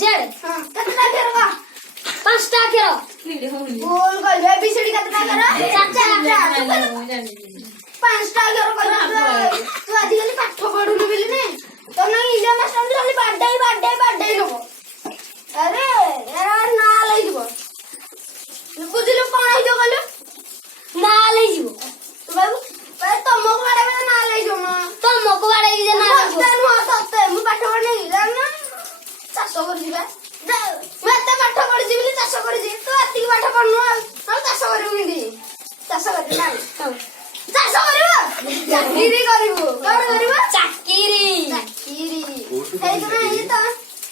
Z हां कितना अक्षर का 5टा अक्षर बोल कर एबीसीडी कितना करा 4टा 5टा अक्षर कर तू आजिकली पाठ पढुनु बिली ने तो ना इंडिया मास्टर खाली बाडै नको अरे यार ना लई जीवो बुझिलु कोन आइ जो गलो ना ले जीवो तो बाबू तुमको बाड़े में ना ले जो ना तुमको बाड़े जे ना सत्ते मु पाठ पढने जाना चाष कर जीवा मैं एते पाठ पढि जीवली चाष कर जी तू एति पाठ पढनु हम चाष करू किंदी चाष कर ना चाष करू चाकरी करू कोन करू चाकरी हे तो ना ये तो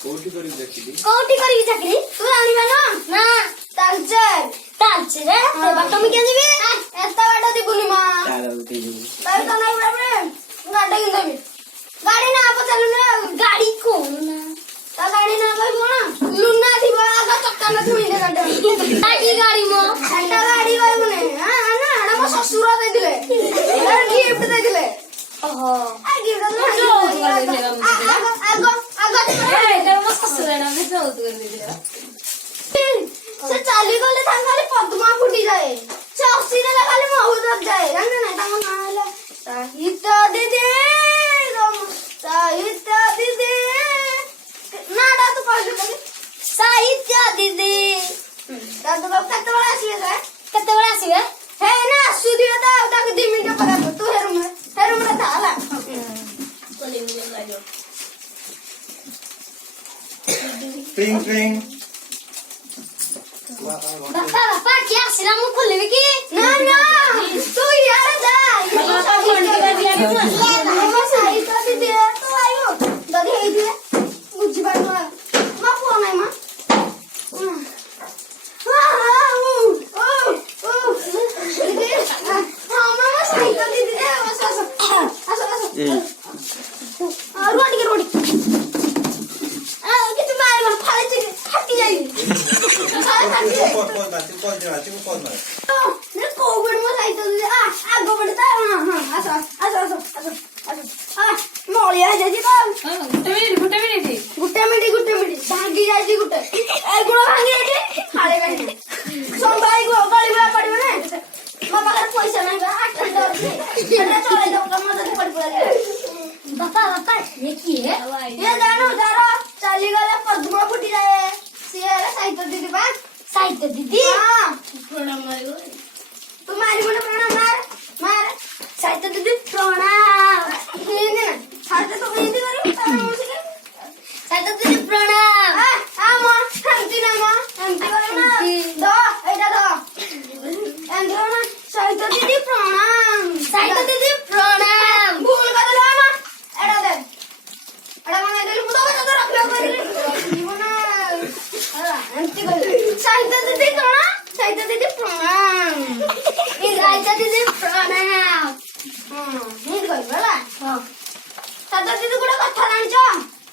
कोठी करी चाकरी चाकरी तू जानिबा ना ना तालचर रे ते बात में के जीबी एता बाट दिबुनी मा तारा उठे जो ताई तो नाही बडे गाडी किंदबी गाडी ना आप चलू ना गाड़ी कौन ना ता गाडी ना कहबो ना लुना थिबो आगा चक्का में थुई दे गाडी आई गाड़ी मो एटा गाडी कहबो ने हां ना एटा मो ससुर दे दिले गिफ्ट दे दिले ओहो आ गिफ्ट दे आगो ए मो ससुर ना मैं तो कर दे से चाली गले थांगाले पद्मा फुटी जाए से 80 रे खाली महू दब जाए जान ना तांग नाला साहित्य दीदी नाडा तो कहलु तबे साहित्य दीदी दादू बाबू कते बड़ा आसीबे का कते बड़ा आसीबे हे ना आसु दियो ता ताके 2 मिनिट पर तू हे रूम रे था हला बोले मुझे लाजो ट्रिंग ट्रिंग बापा क्या सिला मु खोले की ना तू यार जा मामा साहित्य दीदी तो आयो ददी हे दिए बुझी बात मा फोन है मा मामा साहित्य दीदी दे रोटी किती मार फाळायची फाटी जाईल कोविड में साहित्य दीदी आगो पडता हां असं मोळिया जायची का गुट्टे मिठी भांगी जायची गुट्टे ए गुळ भांगी जायची खाले काय संभाई गो गळी वेळा पडवे ना बाबा का पैसा नाही बा 8 घंटा होते मला चोराय जाऊ का माझं पड पडला बापा ये की है ये जानो चाली गला पद्मा फुटी जाए सियारा साहित्य दीदी बा साहित्य दीदी हां प्रणाम मारो तू मारी बोल प्रणाम मार साहित्य दीदी प्रणाम हिंदी ना साहित्य तो हिंदी करू साहित्य दीदी प्रणाम आ मा हमती ना मा हमती करू ना दो एटा दो एंदो ना साहित्य दीदी प्रणाम साहित्य दीदी प्रणाम भूल कर लो ना एटा दे एटा माने दे मुदा का तो रख लो कर जीवना हमती कर साहित्य दीदी प्रणाम साहित्य दीदी प्रणाम साहित्य दीदी प्रणाम हिंदी कर बला हां साहित्य दीदी गुडा कथा जानिछ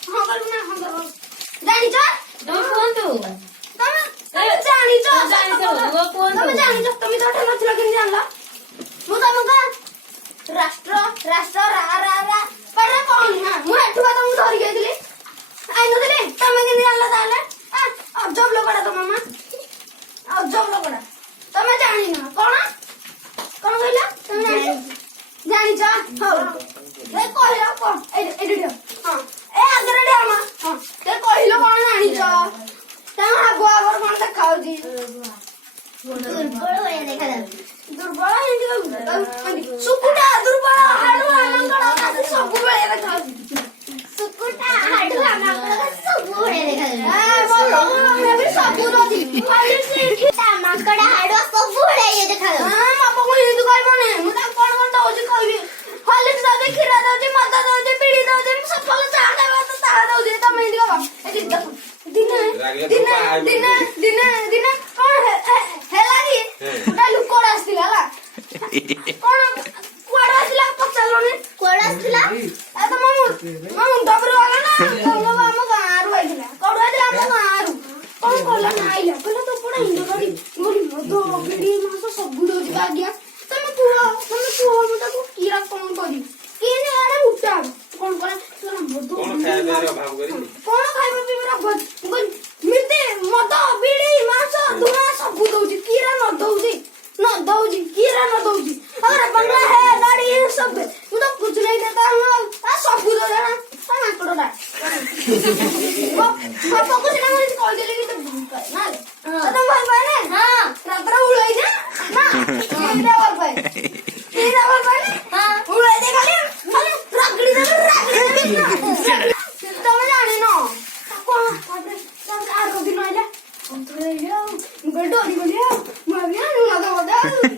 हां करू ना हां करू जानिछ तुम कौन तू तमे जानिछ कौन तमे जानिछ तमे तो ठन नथिला केन जानला मु तमका राष्ट्र रा पडरा कोन ना मु एठुवा तो मु धरि गेदिली आइ नदिली तमे केन जानला ताले अजब लोकड़ा तो मामा अजब लोकड़ा तमे जानि ना कोन कहला तमे जानिछ हो ए कहला कोन ए हां ए आगरे दे मामा हां ते कहलो कोन जानिछ ता आगो आगर कोन देखाउ दी दुर्बल होया देखा दुर्बल हिंदी सुकुटा दुर्बल हाडू आनंदड़ा कासी सब बेले देखाउ सुकुटा हाडू आमाकडे सब होया देखा बोलो मैं भी सब नदी खाली से आमाकडे हाडू सब होया देखा हां बाबा को हिंदी कहबो ने मुदा कोन दउजी कहबी खाली दउजी खीरा दउजी माता दउजी पीड़ी दउजी सफल चाह देबा तो चाह दउजी तमे हिंदी कहबो ए दिन कोन हेला की उडा लुकोड आस्तिला ला कोन कोड आस्तिला पचलो ने कोड आस्तिला ए तो मामू डबरू वाला ना तो हम गारू आइला कोड आइला हम गारू कोन कोला ना आइला कोला तो पूरा हिंदी करी मोरी मधो पीड़ी मासो सब दउजी बागिया तमे पुआ मुदा को कीरा कोन करी केने आरे उठा कोन कोन तोरा मधो कोन खाइबे रे भाव करी कोन खाइबे पिबे रे ପକଉ ସିନା ମୁଁ କହିଦେଲି କି ତୁ ଭଲ ପାଏ ନା ତମ ଭଲ ପାଏ ନା ହଁ ରାତ୍ର ଉଳେଇ ଯା ନା ଏଇଟା ଭଲ ପାଏ ଏଇଟା ଭଲ ପାଏ ହଁ ଉଳେଇ ଦେ ଖାଲି ଖାଲି ରାଗଡି ଦେ ତମେ ଜାଣିନ କଣ ତାପରେ ଆର ଦିନ ଆଇଲା ଅନ୍ତର ହେଇଗଲା ମୁଁ ଡରି ଗଲି ଆଉ ମୁଁ ଭାବିଲି ନୂଆ ତ